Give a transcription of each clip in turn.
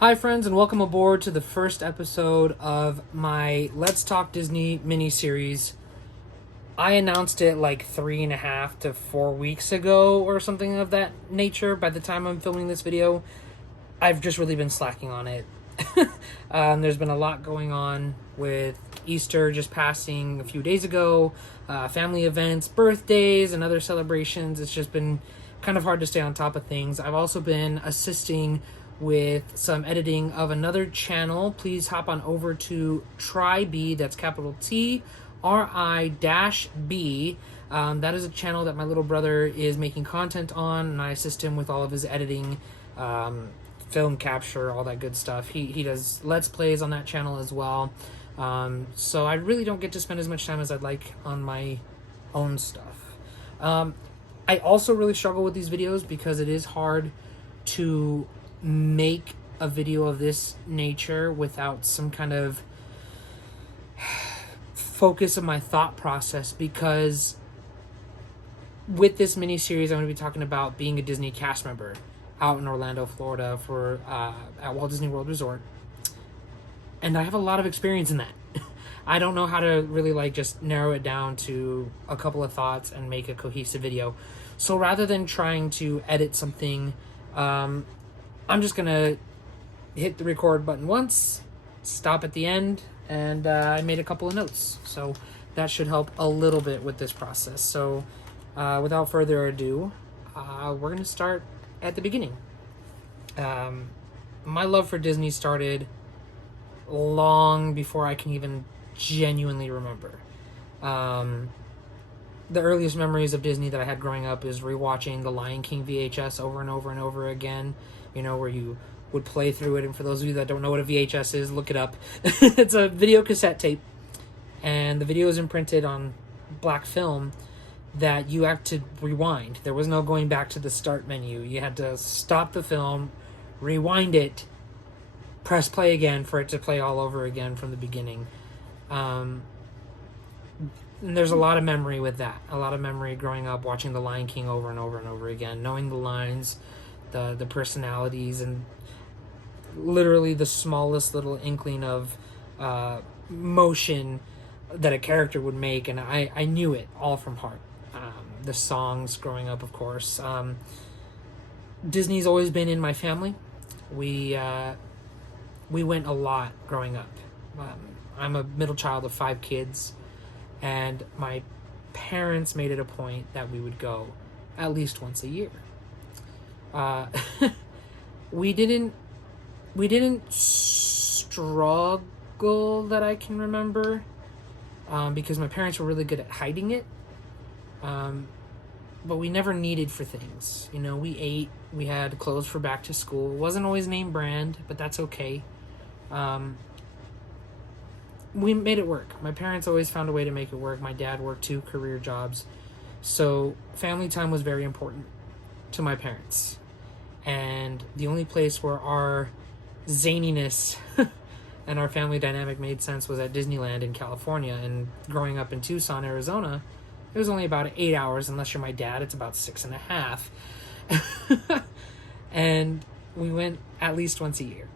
Hi friends, and welcome aboard to the first episode of my Let's Talk Disney mini-series. I announced it like 3.5 to 4 weeks ago or something of that nature. By the time I'm filming this video, I've just really been slacking on it. There's been a lot going on with Easter just passing a few days ago, family events, birthdays, and other celebrations. It's just been kind of hard to stay on top of things. I've also been assisting with some editing of another channel. Please hop on over to TRI-B, that's capital T RI-B. That is a channel that my little brother is making content on, and I assist him with all of his editing, film capture, all that good stuff. He does Let's Plays on that channel as well. So I really don't get to spend as much time as I'd like on my own stuff. I also really struggle with these videos because it is hard to make a video of this nature without some kind of focus of my thought process, because with this mini series I'm going to be talking about being a Disney cast member out in Orlando, Florida for at Walt Disney World Resort, and I have a lot of experience in that. I don't know how to really just narrow it down to a couple of thoughts and make a cohesive video. So rather than trying to edit something, I'm just gonna hit the record button once, stop at the end, and I made a couple of notes. So that should help a little bit with this process. So without further ado, we're gonna start at the beginning. My love for Disney started long before I can even genuinely remember. The earliest memories of Disney that I had growing up is rewatching the Lion King VHS over and over and over again, where you would play through it. And for those of you that don't know what a VHS is, look it up. It's a video cassette tape, and the video is imprinted on black film that you have to rewind. There was no going back to the start menu. You had to stop the film, rewind it, press play again for it to play all over again from the beginning. And there's a lot of memory with that. A lot of memory growing up watching The Lion King over and over and over again, knowing the lines, the personalities, and literally the smallest little inkling of motion that a character would make, and I knew it all from heart. The songs growing up, of course. Disney's always been in my family. We went a lot growing up. I'm a middle child of 5 kids, and my parents made it a point that we would go at least once a year. We didn't struggle that I can remember, because my parents were really good at hiding it. But we never needed for things. We ate, we had clothes for back to school. It wasn't always name brand, but that's okay. We made it work. My parents always found a way to make it work. My dad worked 2 career jobs. So family time was very important to my parents. And the only place where our zaniness and our family dynamic made sense was at Disneyland in California. And growing up in Tucson, Arizona, it was only about 8 hours. Unless you're my dad, it's about 6.5. And we went at least once a year,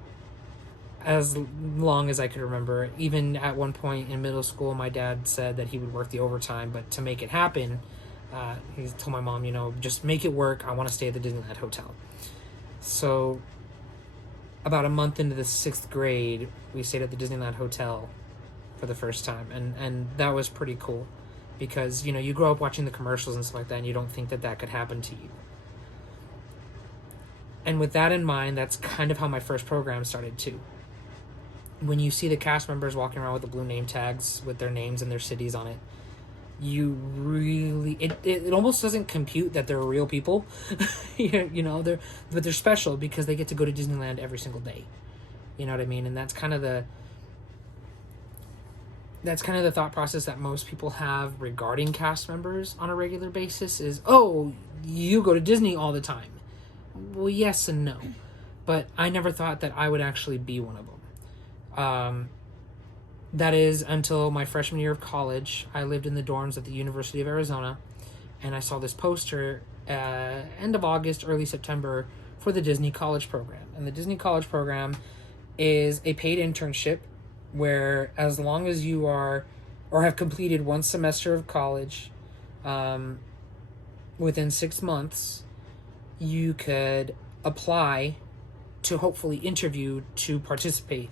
as long as I could remember. Even at one point in middle school, my dad said that he would work the overtime, but to make it happen, he told my mom, just make it work. I want to stay at the Disneyland Hotel. So about a month into the 6th grade, we stayed at the Disneyland Hotel for the first time. And that was pretty cool, because, you grow up watching the commercials and stuff like that, and you don't think that that could happen to you. And with that in mind, that's kind of how my first program started too. When you see the cast members walking around with the blue name tags with their names and their cities on it, you really, it almost doesn't compute that they're real people. But they're special because they get to go to Disneyland every single day. You know what I mean? And that's kind of the thought process that most people have regarding cast members on a regular basis is, oh, you go to Disney all the time. Well, yes and no. But I never thought that I would actually be one of them. That is until my freshman year of college. I lived in the dorms at the University of Arizona, and I saw this poster end of August, early September for the Disney College Program. And the Disney College Program is a paid internship where, as long as you are or have completed one semester of college within 6 months, you could apply to hopefully interview to participate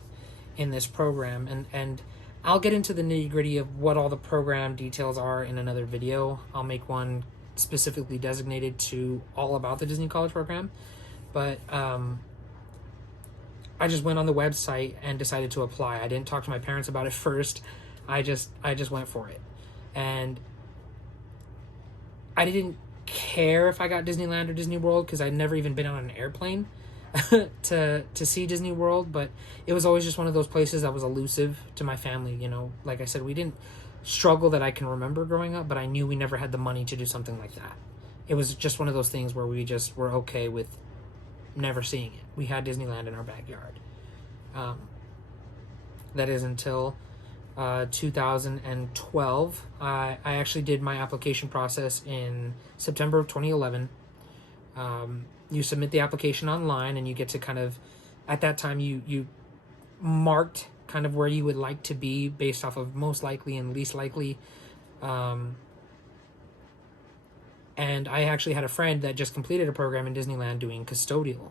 in this program. And I'll get into the nitty-gritty of what all the program details are in another video. I'll make one specifically designated to all about the Disney College Program. But I just went on the website and decided to apply. I didn't talk to my parents about it first. I just went for it. And I didn't care if I got Disneyland or Disney World because I'd never even been on an airplane to see Disney World, but it was always just one of those places that was elusive to my family. You know, like I said, we didn't struggle that I can remember growing up, but I knew we never had the money to do something like that. It was just one of those things where we just were okay with never seeing it. We had Disneyland in our backyard. That is until 2012. I actually did my application process in September of 2011. You submit the application online, and you get to kind of, at that time, you marked kind of where you would like to be based off of most likely and least likely. And I actually had a friend that just completed a program in Disneyland doing custodial,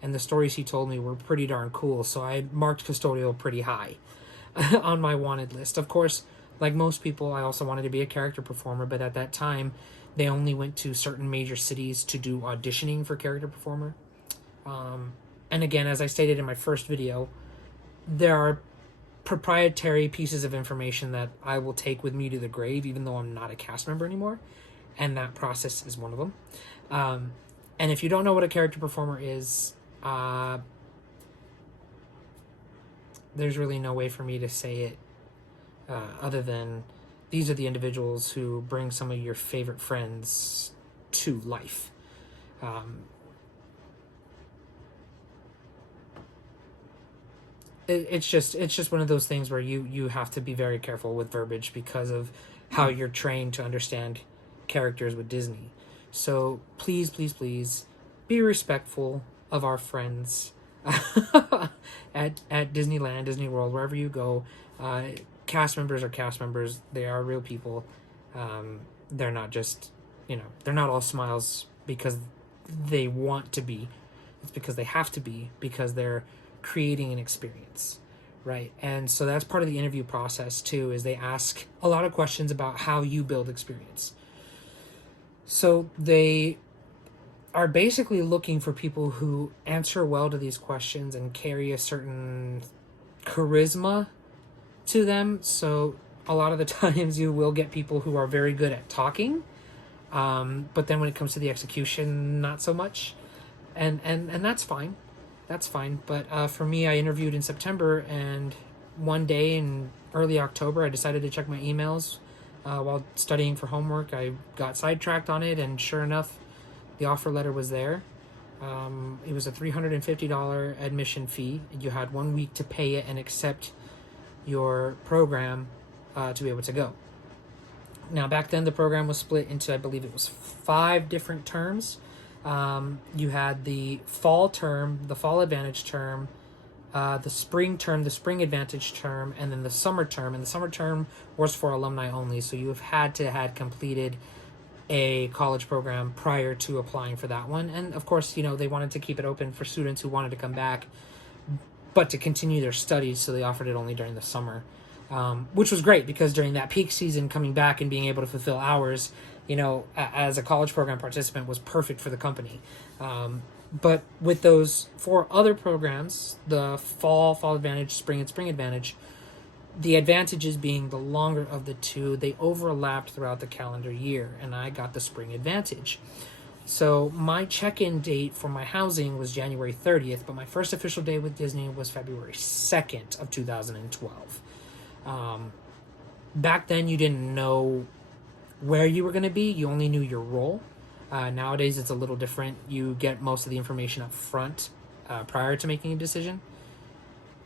and the stories he told me were pretty darn cool, so I marked custodial pretty high on my wanted list. Of course, like most people, I also wanted to be a character performer, but at that time, they only went to certain major cities to do auditioning for character performer. And again, as I stated in my first video, there are proprietary pieces of information that I will take with me to the grave, even though I'm not a cast member anymore, and that process is one of them. And if you don't know what a character performer is, there's really no way for me to say it other than these are the individuals who bring some of your favorite friends to life. It's just one of those things where you have to be very careful with verbiage because of how you're trained to understand characters with Disney. So please be respectful of our friends at Disneyland, Disney World, wherever you go. Cast members are cast members. They are real people. They're not just, they're not all smiles because they want to be. It's because they have to be, because they're creating an experience, right? And so that's part of the interview process too, is they ask a lot of questions about how you build experience. So they are basically looking for people who answer well to these questions and carry a certain charisma to them. So a lot of the times you will get people who are very good at talking, but then when it comes to the execution, not so much. And that's fine. That's fine. But for me, I interviewed in September, and one day in early October, I decided to check my emails while studying for homework. I got sidetracked on it, and sure enough, the offer letter was there. It was a $350 admission fee. You had 1 week to pay it and accept your program to be able to go. Now, back then, the program was split into, I believe it was 5 different terms. You had the fall term, the fall advantage term, the spring term, the spring advantage term, and then the summer term. And the summer term was for alumni only, so you have had to had completed a college program prior to applying for that one. And of course, they wanted to keep it open for students who wanted to come back, but to continue their studies, so they offered it only during the summer, which was great because during that peak season, coming back and being able to fulfill hours, as a college program participant was perfect for the company. But with those 4 other programs, the fall advantage, spring advantage, the advantages being the longer of the 2, they overlapped throughout the calendar year, and I got the spring advantage. So my check-in date for my housing was January 30th, but my first official day with Disney was February 2nd of 2012. Back then, you didn't know where you were going to be. You only knew your role. Nowadays, it's a little different. You get most of the information up front prior to making a decision.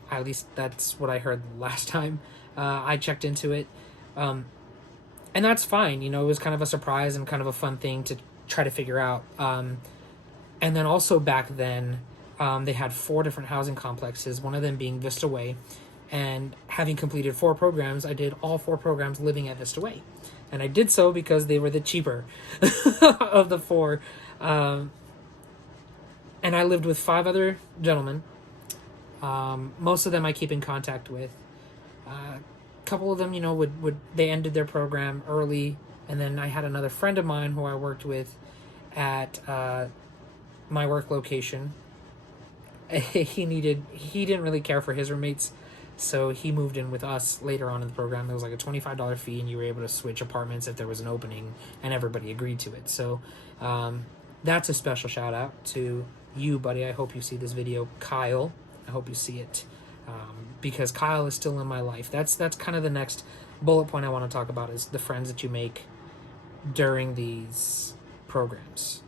At least that's what I heard last time I checked into it. And that's fine. It was kind of a surprise and kind of a fun thing to try to figure out. And then also back then, they had 4 different housing complexes, one of them being Vista Way. And having completed 4 programs, I did all 4 programs living at Vista Way. And I did so because they were the cheaper of the 4. And I lived with 5 other gentlemen. Most of them I keep in contact with. A couple of them, would they ended their program early. And then I had another friend of mine who I worked with at my work location. He didn't really care for his roommates, so he moved in with us later on in the program. It was like a $25 fee, and you were able to switch apartments if there was an opening, and everybody agreed to it. So that's a special shout out to you, buddy. I hope you see this video. Kyle, I hope you see it, because Kyle is still in my life. That's kind of the next bullet point I want to talk about, is the friends that you make during these programs.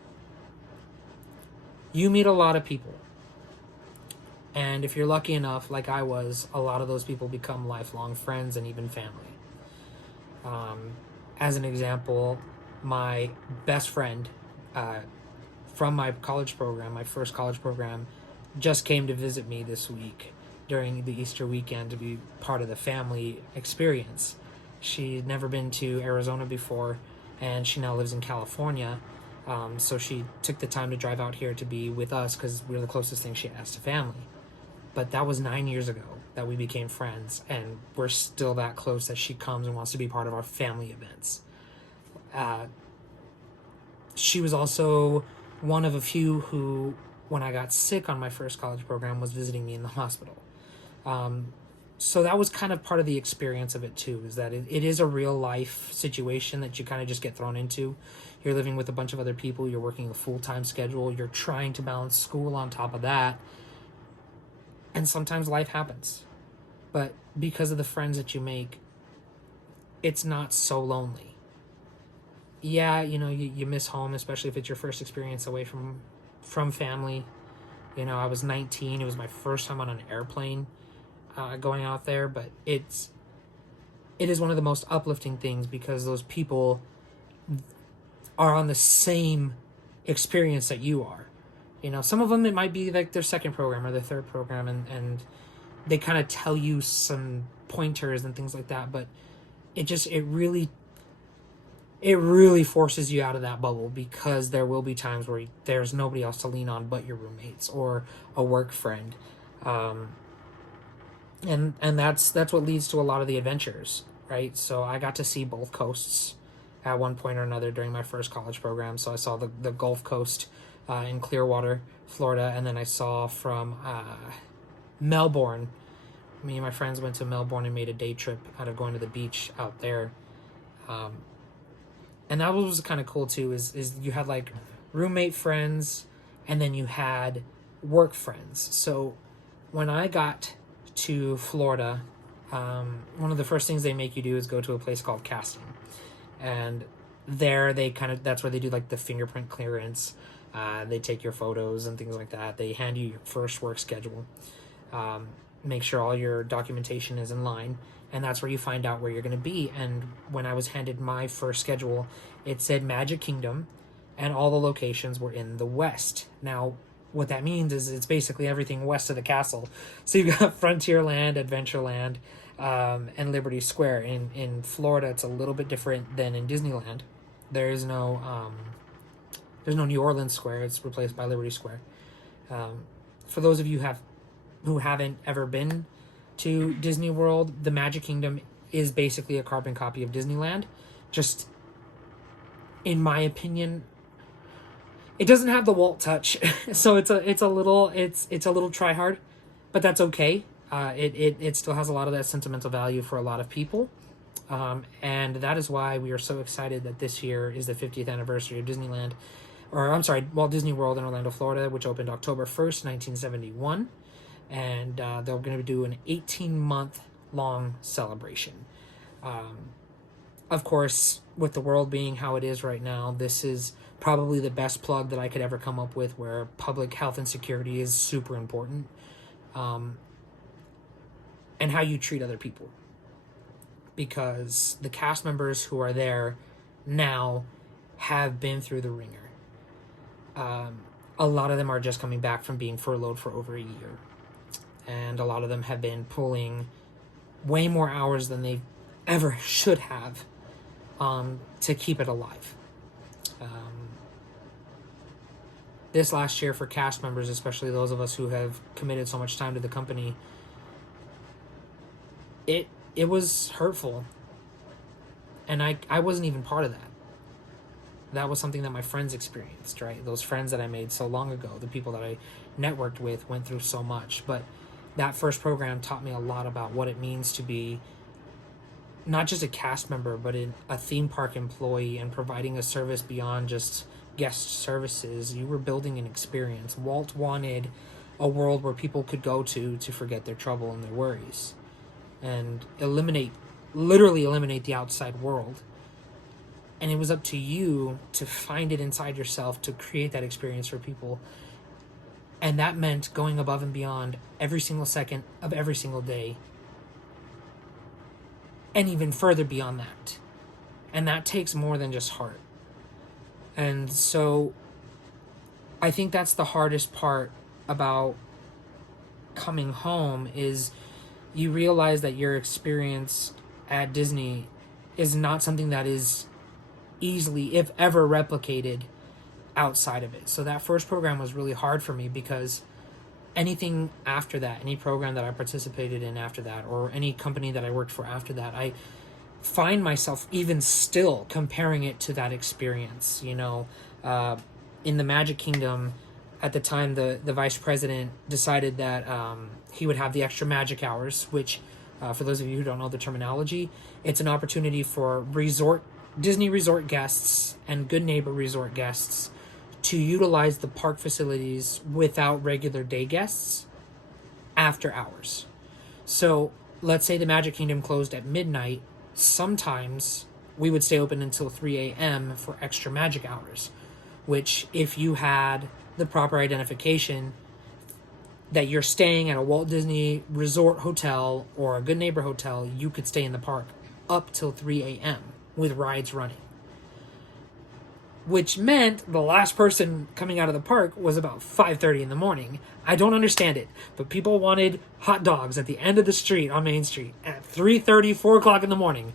You meet a lot of people. And if you're lucky enough, like I was, a lot of those people become lifelong friends and even family. As an example, my best friend from my college program, my first college program, just came to visit me this week during the Easter weekend to be part of the family experience. She'd never been to Arizona before, and she now lives in California. So she took the time to drive out here to be with us because we're the closest thing she has to family. But that was 9 years ago that we became friends, and we're still that close that she comes and wants to be part of our family events. She was also one of a few who, when I got sick on my first college program, was visiting me in the hospital. So that was kind of part of the experience of it too, is that it is a real life situation that you kind of just get thrown into. You're living with a bunch of other people, you're working a full-time schedule, you're trying to balance school on top of that, and sometimes life happens. But because of the friends that you make, it's not so lonely. Yeah, you miss home, especially if it's your first experience away from family. I was 19, it was my first time on an airplane going out there, but it is one of the most uplifting things because those people are on the same experience that you are. Some of them, it might be like their second program or their third program, and they kind of tell you some pointers and things like that, but it really forces you out of that bubble, because there will be times where there's nobody else to lean on but your roommates or a work friend. And that's what leads to a lot of the adventures, right? So I got to see both coasts at one point or another during my first college program. So I saw the Gulf Coast in Clearwater, Florida, and then I saw from Melbourne. Me and my friends went to Melbourne and made a day trip out of going to the beach out there. And that was kind of cool too, is you had like roommate friends, and then you had work friends. So when I got to Florida, one of the first things they make you do is go to a place called casting, and there that's where they do like the fingerprint clearance. They take your photos and things like that. They hand you your first work schedule, make sure all your documentation is in line, and that's where you find out where you're going to be. And when I was handed my first schedule, it said Magic Kingdom, and all the locations were in the West. Now, what that means is it's basically everything west of the castle. So you've got Frontierland, Adventureland, and Liberty Square. In Florida, it's a little bit different than in Disneyland. There's no New Orleans Square. It's replaced by Liberty Square. For those of you who haven't ever been to Disney World, the Magic Kingdom is basically a carbon copy of Disneyland. Just, in my opinion, it doesn't have the Walt touch, so it's a little try hard, but that's okay. It still has a lot of that sentimental value for a lot of people, and that is why we are so excited that this year is the 50th anniversary of Disneyland, or I'm sorry, Walt Disney World in Orlando, Florida, which opened October 1st, 1971, and they're going to do an 18-month long celebration. Of course, with the world being how it is right now, this is probably the best plug that I could ever come up with, where public health and security is super important, and how you treat other people, because the cast members who are there now have been through the ringer. a lot of them are just coming back from being furloughed for over a year. And a lot of them have been pulling way more hours than they ever should have to keep it alive. This last year for cast members, especially those of us who have committed so much time to the company, it was hurtful. And I wasn't even part of that. That was something that my friends experienced, right? Those friends that I made so long ago, the people that I networked with went through so much. But that first program taught me a lot about what it means to be not just a cast member, but a theme park employee and providing a service beyond just guest services. You were building an experience. Walt wanted a world where people could go to forget their trouble and their worries and literally eliminate the outside world. And it was up to you to find it inside yourself to create that experience for people. And that meant going above and beyond every single second of every single day. And even further beyond that. And that takes more than just heart. And so I think that's the hardest part about coming home is you realize that your experience at Disney is not something that is easily, if ever, replicated outside of it. So that first program was really hard for me because anything after that, any program that I participated in after that, or any company that I worked for after that, I find myself even still comparing it to that experience. You know, in the Magic Kingdom, at the time, the vice president decided that he would have the extra magic hours, which, for those of you who don't know the terminology, it's an opportunity for Disney resort guests and Good Neighbor resort guests to utilize the park facilities without regular day guests after hours. So let's say the Magic Kingdom closed at midnight. Sometimes we would stay open until 3 a.m. for extra magic hours, which if you had the proper identification that you're staying at a Walt Disney Resort hotel or a Good Neighbor hotel, you could stay in the park up till 3 a.m. with rides running. Which meant the last person coming out of the park was about 5:30 in the morning. I don't understand it, but people wanted hot dogs at the end of the street on Main Street at 3:30, 4 o'clock in the morning.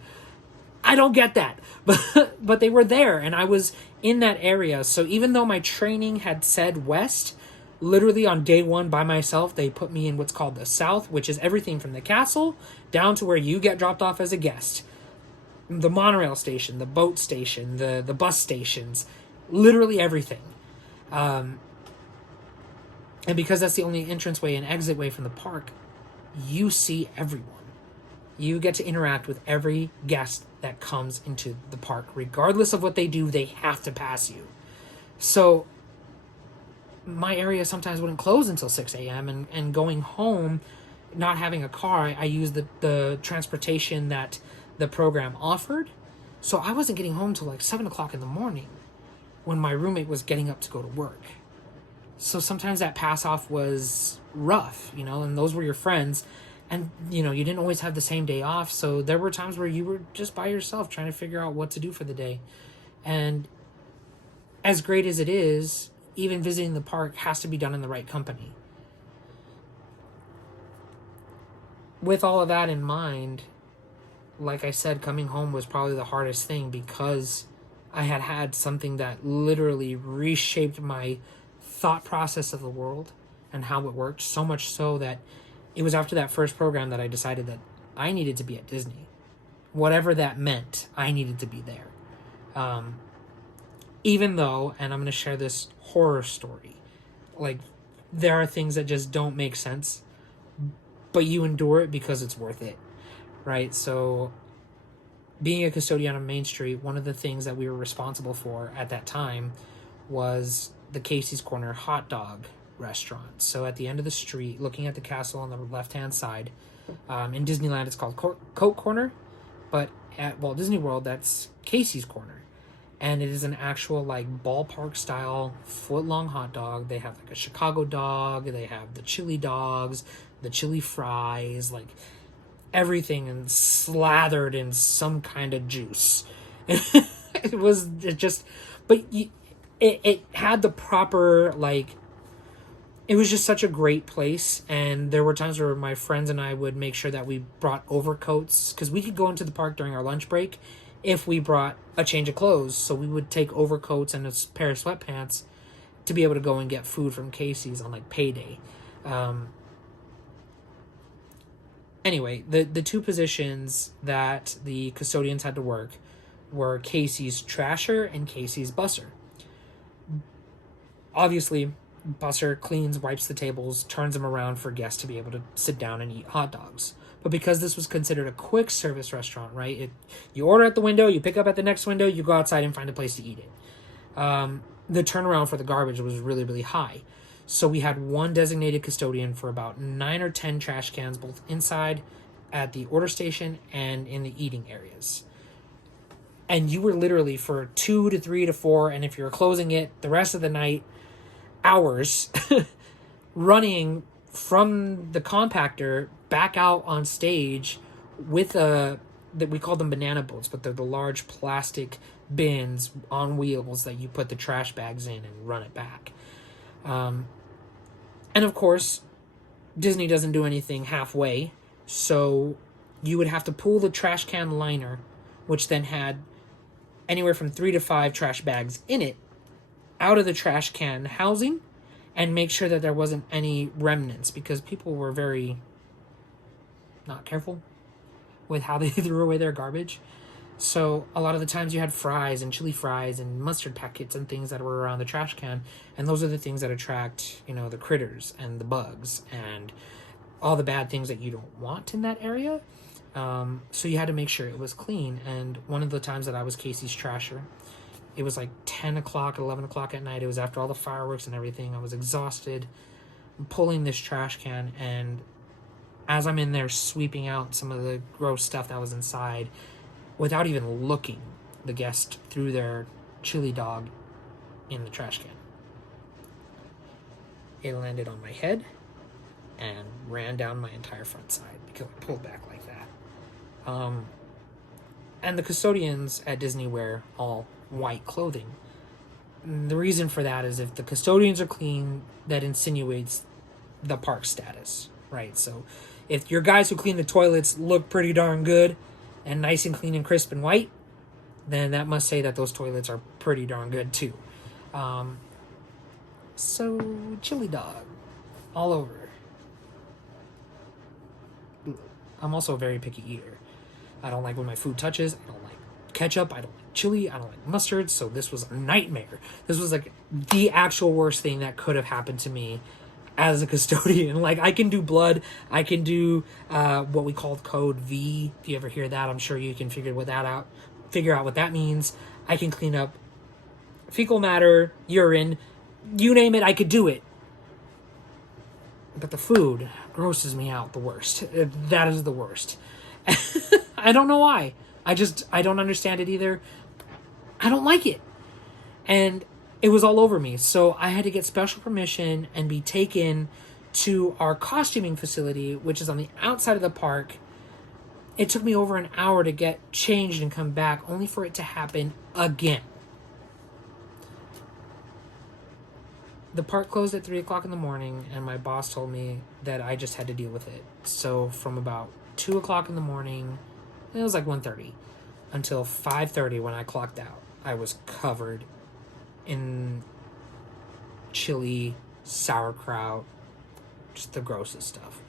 I don't get that, but they were there, and I was in that area. So even though my training had said west, literally on day one by myself, they put me in what's called the south, which is everything from the castle down to where you get dropped off as a guest. The monorail station, the boat station, the bus stations, literally everything. And because that's the only entranceway and exit way from the park, you see everyone. You get to interact with every guest that comes into the park. Regardless of what they do, they have to pass you. So my area sometimes wouldn't close until 6 a.m. And going home, not having a car, I used the transportation that the program offered. So I wasn't getting home till like 7 o'clock in the morning when my roommate was getting up to go to work. So sometimes that pass off was rough, you know, and those were your friends. And, you know, you didn't always have the same day off. So there were times where you were just by yourself trying to figure out what to do for the day. And as great as it is, even visiting the park has to be done in the right company. With all of that in mind, like I said, coming home was probably the hardest thing because I had something that literally reshaped my thought process of the world and how it worked, so much so that it was after that first program that I decided that I needed to be at Disney. Whatever that meant, I needed to be there. Even though, and I'm going to share this horror story, like there are things that just don't make sense, but you endure it because it's worth it, right? So being a custodian on Main Street, one of the things that we were responsible for at that time was the Casey's Corner hot dog restaurant. So at the end of the street, looking at the castle on the left-hand side, in Disneyland it's called Coke Corner, but at Walt Disney World that's Casey's Corner. And it is an actual like ballpark style foot-long hot dog. They have like a Chicago dog, they have the chili dogs, the chili fries, like everything and slathered in some kind of juice. It it had the proper, like, it was just such a great place. And there were times where my friends and I would make sure that we brought overcoats, because we could go into the park during our lunch break if we brought a change of clothes. So we would take overcoats and a pair of sweatpants to be able to go and get food from Casey's on, like, payday. Anyway, the two positions that the custodians had to work were Casey's trasher and Casey's busser. Obviously, busser cleans, wipes the tables, turns them around for guests to be able to sit down and eat hot dogs. But because this was considered a quick service restaurant, right? You order at the window, you pick up at the next window, you go outside and find a place to eat it. The turnaround for the garbage was really, really high. So we had one designated custodian for about 9 or 10 trash cans, both inside at the order station and in the eating areas. And you were literally for 2 to 3 to 4, and if you're closing it the rest of the night, hours, running from the compactor back out on stage with that we call them banana boats, but they're the large plastic bins on wheels that you put the trash bags in and run it back. And of course, Disney doesn't do anything halfway, so you would have to pull the trash can liner, which then had anywhere from 3 to 5 trash bags in it, out of the trash can housing, and make sure that there wasn't any remnants, because people were very not careful with how they threw away their garbage. So a lot of the times you had fries and chili fries and mustard packets and things that were around the trash can, and those are the things that attract, the critters and the bugs and all the bad things that you don't want in that area. So you had to make sure it was clean. And one of the times that I was Casey's trasher, it was like 10 o'clock, 11 o'clock at night. It was after all the fireworks and everything. I was exhausted. I'm pulling this trash can, and as I'm in there sweeping out some of the gross stuff that was inside, without even looking, the guest threw their chili dog in the trash can. It landed on my head and ran down my entire front side because I pulled back like that. And the custodians at Disney wear all white clothing. The reason for that is if the custodians are clean, that insinuates the park status, right? So if your guys who clean the toilets look pretty darn good and nice and clean and crisp and white, then that must say that those toilets are pretty darn good too. So chili dog all over. I'm also a very picky eater. I don't like when my food touches. I don't like ketchup. I don't like chili. I don't like mustard. So this was a nightmare. This was like the actual worst thing that could have happened to me as a custodian. Like, I can do blood. I can do what we call code V. If you ever hear that, I'm sure you can figure out what that means. I can clean up fecal matter, urine, you name it, I could do it. But the food grosses me out the worst. That is the worst. I don't know why. I don't understand it either. I don't like it. And it was all over me. So I had to get special permission and be taken to our costuming facility, which is on the outside of the park. It took me over an hour to get changed and come back, only for it to happen again. The park closed at 3 o'clock in the morning, and my boss told me that I just had to deal with it. So from about 2 o'clock in the morning, it was like 1:30, until 5:30 when I clocked out, I was covered in chili, sauerkraut, just the grossest stuff.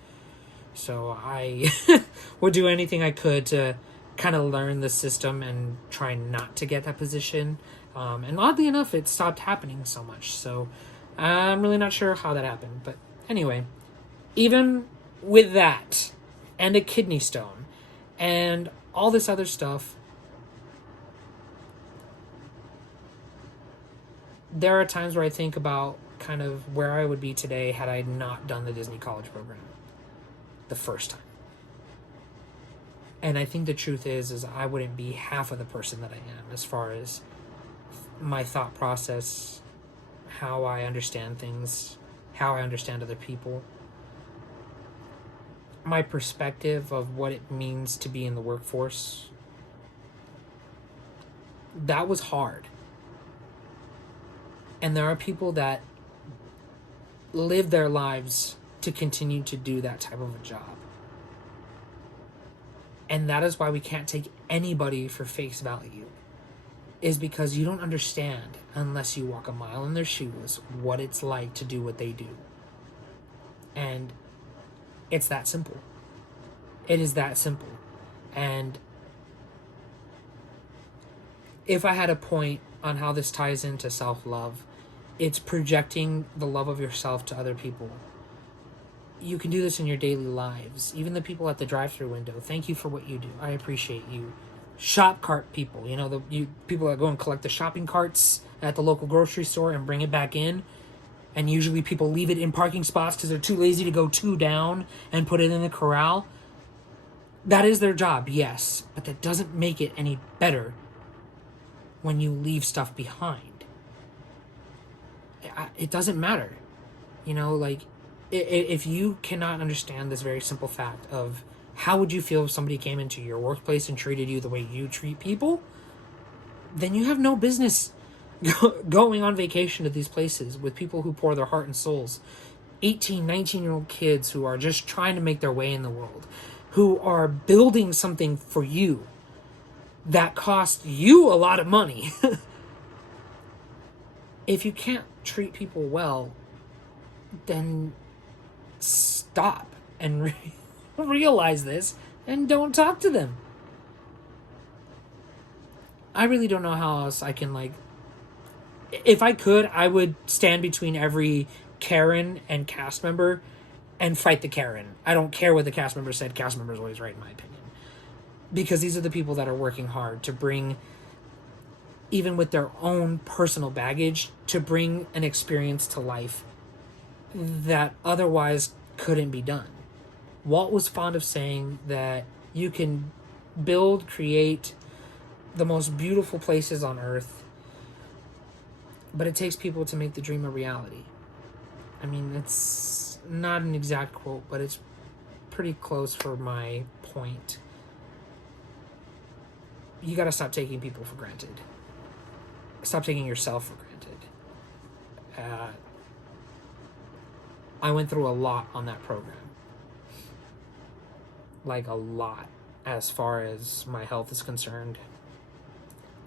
So I would do anything I could to kind of learn the system and try not to get that position. And oddly enough, it stopped happening so much. So I'm really not sure how that happened. But anyway, even with that and a kidney stone and all this other stuff, there are times where I think about kind of where I would be today had I not done the Disney College program the first time. And I think the truth is I wouldn't be half of the person that I am as far as my thought process, how I understand things, how I understand other people, my perspective of what it means to be in the workforce. That was hard. And there are people that live their lives to continue to do that type of a job. And that is why we can't take anybody for face value, is because you don't understand, unless you walk a mile in their shoes, what it's like to do what they do. And it's that simple. It is that simple. And if I had a point on how this ties into self-love, it's projecting the love of yourself to other people. You can do this in your daily lives. Even the people at the drive-thru window, thank you for what you do. I appreciate you. Shop cart people, you know, people that go and collect the shopping carts at the local grocery store and bring it back in. And usually people leave it in parking spots because they're too lazy to go 2 down and put it in the corral. That is their job, yes. But that doesn't make it any better when you leave stuff behind. It doesn't matter. You know, like, if you cannot understand this very simple fact of how would you feel if somebody came into your workplace and treated you the way you treat people, then you have no business going on vacation to these places with people who pour their heart and souls. 18, 19-year-old kids who are just trying to make their way in the world, who are building something for you that cost you a lot of money. If you can't treat people well, then stop and realize this and don't talk to them. I really don't know how else I can, like, if I could, I would stand between every Karen and cast member and fight the Karen. I don't care what the cast member said. Cast member's always right, in my opinion. Because these are the people that are working hard to bring, even with their own personal baggage, to bring an experience to life that otherwise couldn't be done. Walt was fond of saying that you can build, create the most beautiful places on earth, but it takes people to make the dream a reality. I mean, it's not an exact quote, but it's pretty close for my point. You gotta stop taking people for granted. Stop taking yourself for granted. I went through a lot on that program. Like, a lot, as far as my health is concerned.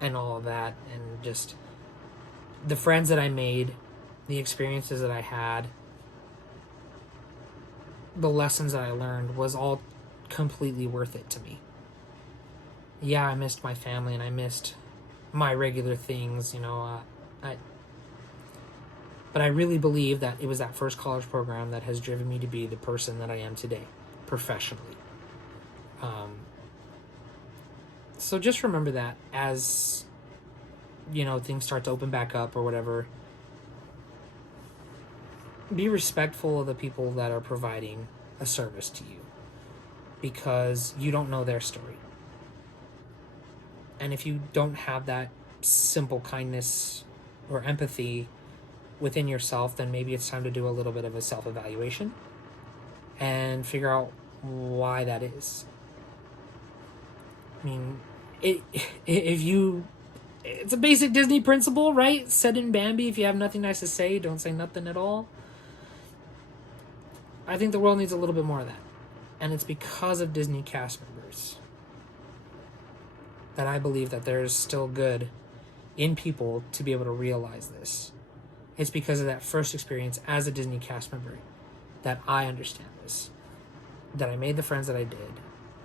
And all of that. And just the friends that I made, the experiences that I had, the lessons that I learned was all completely worth it to me. Yeah, I missed my family and I missed my regular things, you know. But I really believe that it was that first college program that has driven me to be the person that I am today, professionally. So just remember that as, you know, things start to open back up or whatever. Be respectful of the people that are providing a service to you, because you don't know their story. And if you don't have that simple kindness or empathy within yourself, then maybe it's time to do a little bit of a self-evaluation and figure out why that is. I mean, it's a basic Disney principle, right? Said in Bambi, if you have nothing nice to say, don't say nothing at all. I think the world needs a little bit more of that. And it's because of Disney cast members that I believe that there's still good in people to be able to realize this. It's because of that first experience as a Disney cast member that I understand this. That I made the friends that I did.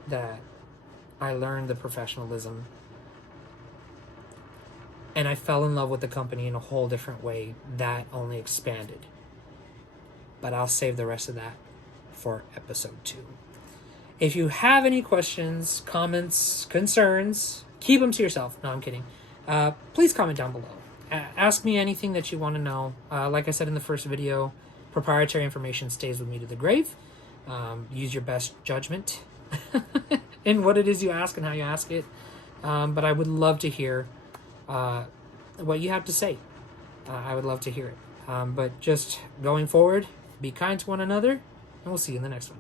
That I learned the professionalism. And I fell in love with the company in a whole different way that only expanded. But I'll save the rest of that for episode 2. If you have any questions, comments, concerns, keep them to yourself. No, I'm kidding. Please comment down below. Ask me anything that you want to know. Like I said in the first video, proprietary information stays with me to the grave. Use your best judgment in what it is you ask and how you ask it. But I would love to hear what you have to say. I would love to hear it. But just going forward, be kind to one another, and we'll see you in the next one.